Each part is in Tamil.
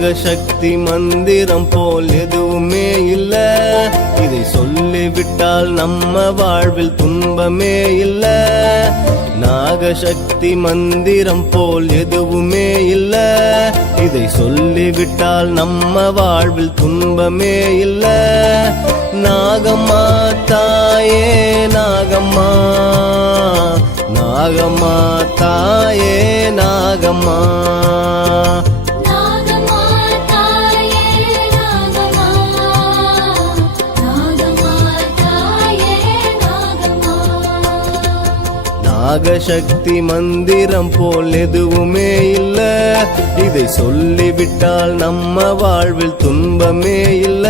நாகசக்தி மந்திரம் போல் எதுவுமே இல்ல, இதை சொல்லிவிட்டால் நம்ம வாழ்வில் துன்பமே இல்ல. நாகசக்தி மந்திரம் போல் எதுவுமே இல்ல, இதை சொல்லிவிட்டால் நம்ம வாழ்வில் துன்பமே இல்ல. நாகம்மா தாயே நாகம்மா, நாகம்மா தாயே நாகம்மா. நாகசக்தி மந்திரம் போல் எதுவுமே இல்ல, இதை சொல்லிவிட்டால் நம்ம வாழ்வில் துன்பமே இல்ல.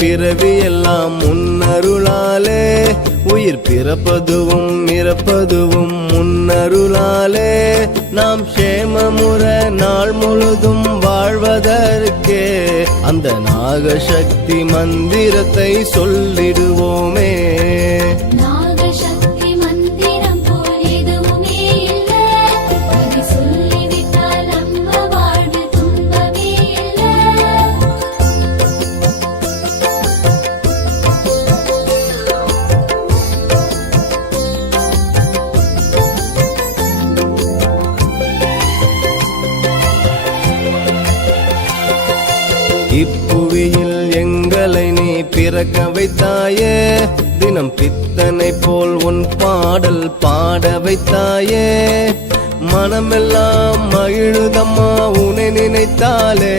பிறவி எல்லாம் முன்னருளாலே, உயிர் பிறப்பதுவும் இறப்பதுவும் முன்னருளாலே. நாம் சேமமுற நாள் முழுதும் வாழ்வதற்கே அந்த நாகசக்தி மந்திரத்தை சொல்லிடுவோமே. இப்புவியில் எங்களை நீ பிறக்க வைத்தாயே, தினம் பித்தனை போல் உன் பாடல் பாட வைத்தாயே. மனமெல்லாம் மகிழுதம்மா உன்னை நினைத்தாலே,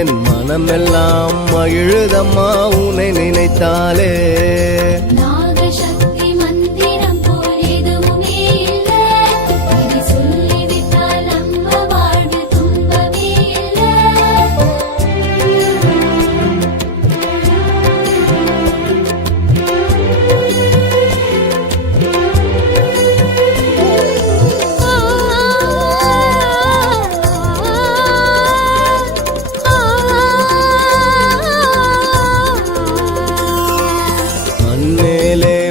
என் மனமெல்லாம் மகிழுதம்மா உன்னை நினைத்தாலே.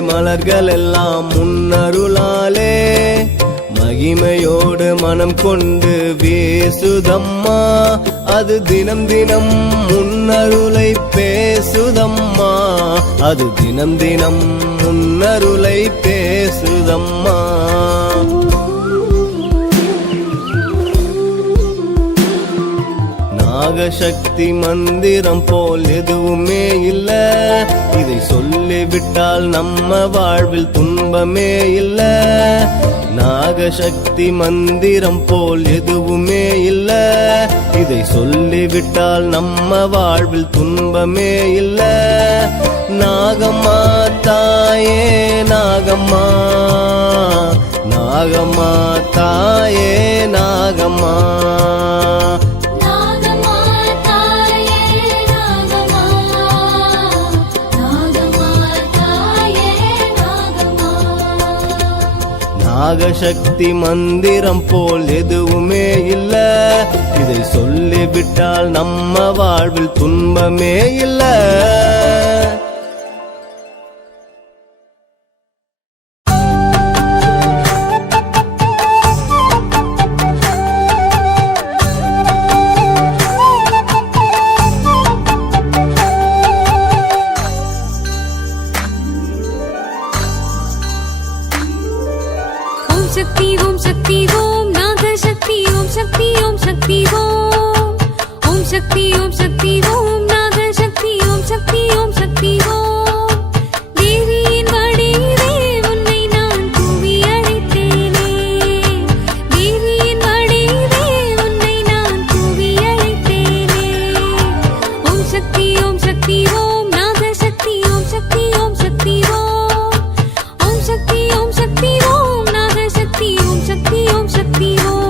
மலர்கள் எல்லாம் முன்னருளாலே, மகிமையோடு மனம் கொண்டு வீசுதம்மா. அது தினம் தினம் முன்னருளை பேசுதம்மா, அது தினம் தினம் முன்னருளை பேசுதம்மா. நாகசக்தி மந்திரம் போல் எதுவுமே இல்ல, இதை சொல்லிவிட்டால் நம்ம வாழ்வில் துன்பமே இல்ல. நாகசக்தி மந்திரம் போல் எதுவுமே இல்ல, இதை சொல்லிவிட்டால் நம்ம வாழ்வில் துன்பமே இல்ல. நாகம்மா தாயே நாகம்மா, நாகம்மா தாயே நாகம்மா. நாகசக்தி மந்திரம் போல் எதுவுமே இல்ல, இதை சொல்லிவிட்டால் நம்ம வாழ்வில் துன்பமே இல்ல. शक्ति ओम शक्ति ओम नागशक्ति ओम शक्ति ओम शक्ति ओम शक्ति ओम शक्ति ओम नागशक्ति ओम शक्ति ओम शक्ति ओम देविயின் வடிவே உன்னை நான் கூவி அழைத்தேனே, தேவியின் வடிவே உன்னை நான் கூவி அழைத்தேனே. ஓம் சக்தி ஓம் சக்தி ஓம் நாகசக்தி ஓம் சக்தி ஓம் சக்தி ஓம் சக்தி ஓம் சக்தி ஓம் ओम शक्ति ओम शक्ति ओम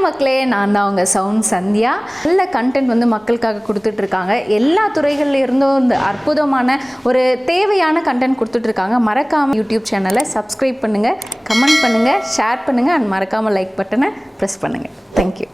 வணக்கம் மக்களே, நான் தான் உங்கள் சவுண்ட் சந்தியா. நல்ல கண்டென்ட் வந்து மக்களுக்காக கொடுத்துட்ருக்காங்க. எல்லா துறைகள்ல இருந்தும் இந்த அற்புதமான ஒரு தேவையான கண்டென்ட் கொடுத்துட்ருக்காங்க. மறக்காமல் யூடியூப் சேனலை சப்ஸ்கிரைப் பண்ணுங்கள், கமெண்ட் பண்ணுங்கள், ஷேர் பண்ணுங்கள் அண்ட் மறக்காமல் லைக் பட்டனை ப்ரெஸ் பண்ணுங்கள். தேங்க்யூ.